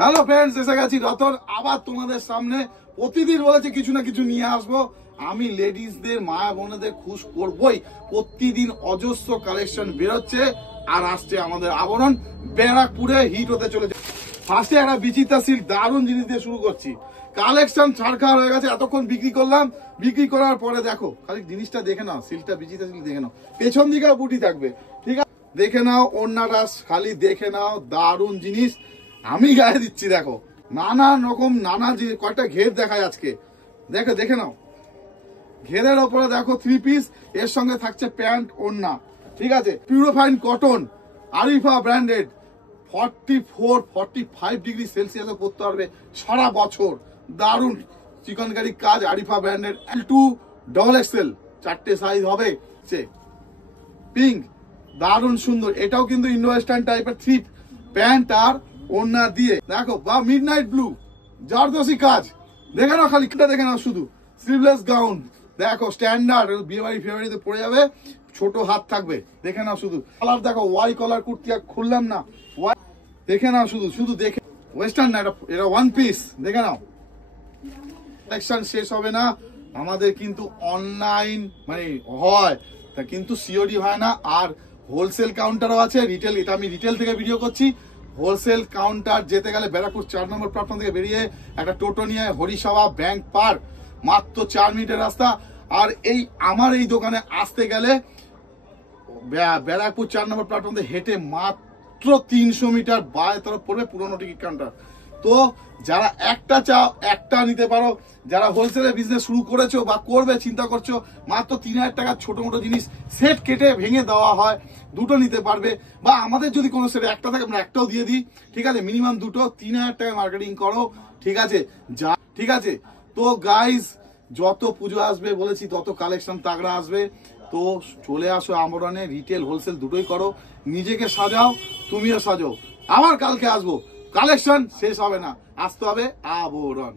Hello friends, এসে গেছি রতন আবার তোমাদের সামনে। প্রতিদিন বলেছে কিছু না কিছু নিয়ে আসবো। আমি লেডিসদের মা বোনেদের খুশ করবই। প্রতিদিন অজস্র কালেকশন বেরোচ্ছে আর আসছে আমাদের আবরণ ব্যারাকপুরে হিট হতে চলেছে। ফার্স্টে একটা বিচিত্রা সিল্ক দারুণ জিনিস দিয়ে শুরু করছি। কালেকশন ছাড়খাড় হয়ে গেছে, এতক্ষণ বিক্রি করলাম। বিক্রি করার পরে দেখো খালি জিনিসটা দেখে নাও, সিল্কটা বিচিত্রা সিল্ক দেখে নাও, পেছন দিকেও বুটি থাকবে, ঠিক আছে? দেখে নাও ওড়নাটা, খালি দেখে নাও, দারুণ জিনিস। আমি গায়ে দিচ্ছি, দেখো নানান রকম কয়টা ঘের দেখায় আজকে। দেখে নাও, ঘেরের ওপরে দেখো 3 পিস, এর সঙ্গে থাকছে প্যান্ট ওড়না, ঠিক আছে? Purified cotton, Arifa branded, 44-45 degree সেলসিয়াসে পড়তে পারবে সারা বছর। দারুণ চিকনকারি কাজ, আরিফা ব্র্যান্ডেড। L2 XXL 4টে সাইজ হবে। পিঙ্ক, দারুণ সুন্দর। এটাও কিন্তু ইন্ডো ওয়েস্টার্ন টাইপের থ্রিপ প্যান্ট আর ওড়না দিয়ে, দেখো। বা মিডনাইট ব্লু, জর্দসি কাজ, দেখে নাও, খালি দেখে নাও শুধু। স্লিভলেস গাউন, দেখো স্ট্যান্ডার্ড, বিয়ে বাড়ি ফিয়ে বাড়িতে পড়ে যাবে, ছোট হাত থাকবে, দেখে নাও শুধু। কালার দেখো, ওয়াই কলার কুর্তি, আর খুললাম না, ওয়াই, দেখে নাও শুধু দেখে। ওয়েস্টার্ন না, এটা 1 পিস, দেখে নাও। কালেকশন শেষ হবে না আমাদের, কিন্তু অনলাইন মানে হয় তা, কিন্তু সিওডি হয় না। আর হোলসেল কাউন্টারও আছে, রিটেল, এটা আমি রিটেল থেকে ভিডিও করছি। হোলসেল কাউন্টার যেতে গেলে ব্যারাকপুর 4 নম্বর প্ল্যাটফর্ম থেকে বেরিয়ে একটা টোটো নিয়ে হরিসভা ব্যাংক পার্ক, মাত্র 4 মিনিটের রাস্তা। আর আমার এই দোকানে আসতে গেলে ব্যারাকপুর 4 নম্বর প্ল্যাটফর্ম থেকে হেঁটে মাত্র 300 মিটার বায় তরফ পড়বে পুরনো টিকিট কাউন্টার। তো যারা একটা চাও একটা নিতে পারো, যারা হোলসেলের বিজনেস শুরু করেছো বা করবে চিন্তা করছো, মাত্র 3000 টাকার ছোট মোটো জিনিস সেট কেটে ভেঙে দেওয়া হয়, দুটো নিতে পারবে। বা আমাদের যদি কোনো সেট একটা থাকে আমরা একটাও দিয়ে দিই, ঠিক আছে? মিনিমাম দুটো, 3000 টাকা মার্কেটিং করো, ঠিক আছে? ঠিক আছে? তো গাইজ, যত পুজো আসবে বলেছি তত কালেকশন তাগড়া আসবে। তো চলে আসো আবরণে, রিটেল হোলসেল দুটোই করো, নিজেকে সাজাও, তুমিও সাজাও। আবার কালকে আসবো, কালেকশন শেষ হবে না, আসতে হবে আবরণ।